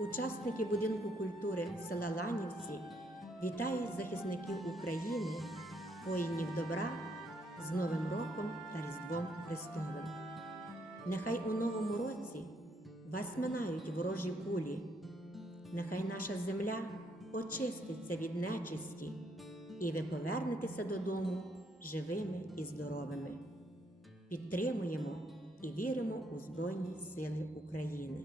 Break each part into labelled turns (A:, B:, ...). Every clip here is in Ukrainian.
A: Учасники будинку культури села Ланівці вітають захисників України, воїнів добра з Новим роком та Різдвом Христовим. Нехай у новому році вас минають ворожі кулі, нехай наша земля очиститься від нечисті, і ви повернетеся додому живими і здоровими. Підтримуємо і віримо у Збройні Сили України.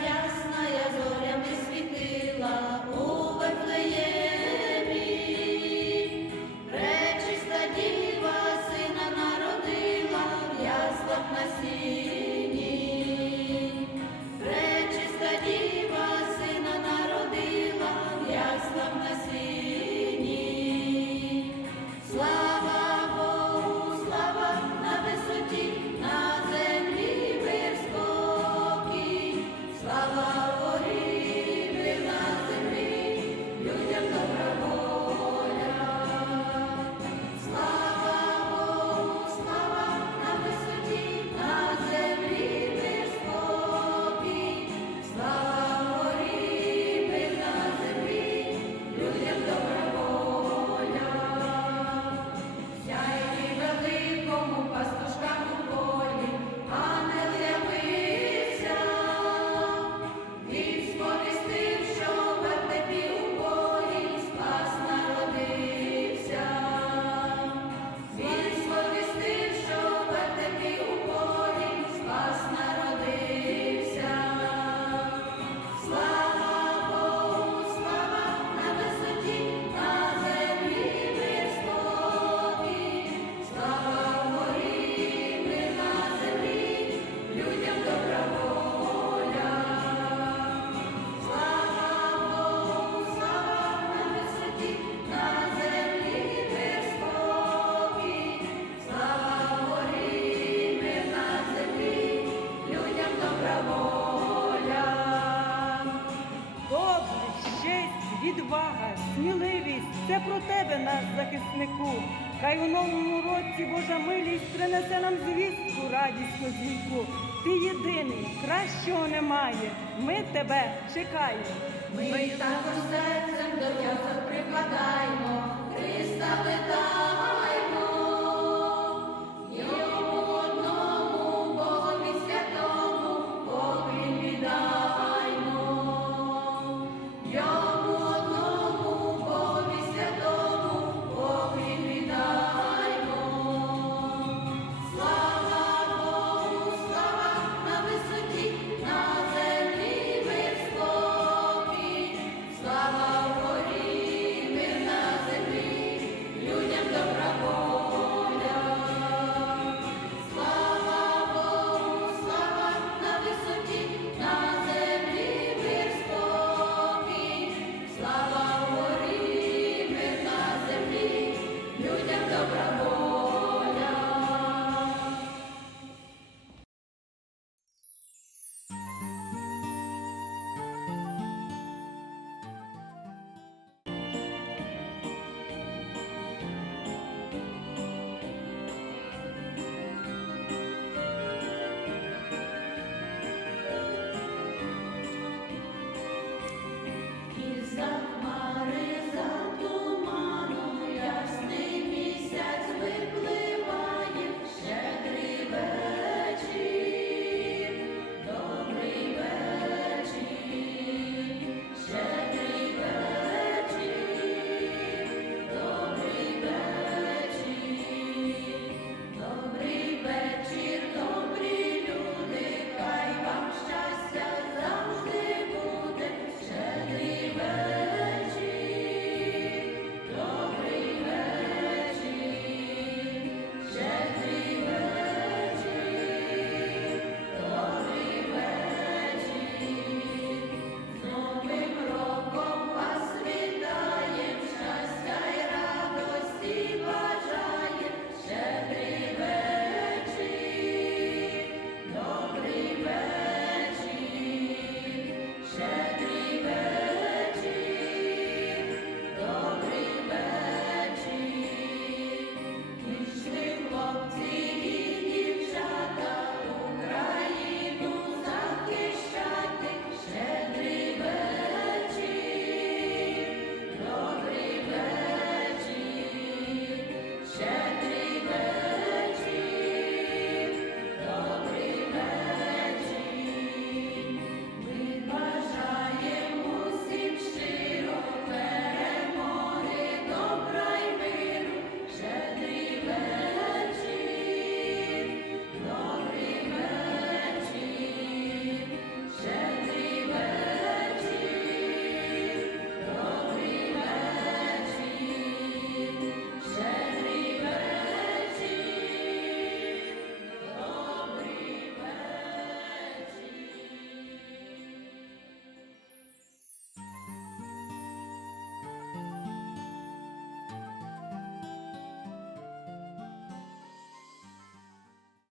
B: Сміливість це про тебе, наш захиснику. Хай у новому році Божа милість принесе нам звістку, радісну дзвінку. Ти єдиний, кращого немає. Ми тебе чекаємо.
C: Ми також серцем до тясок припадаємо,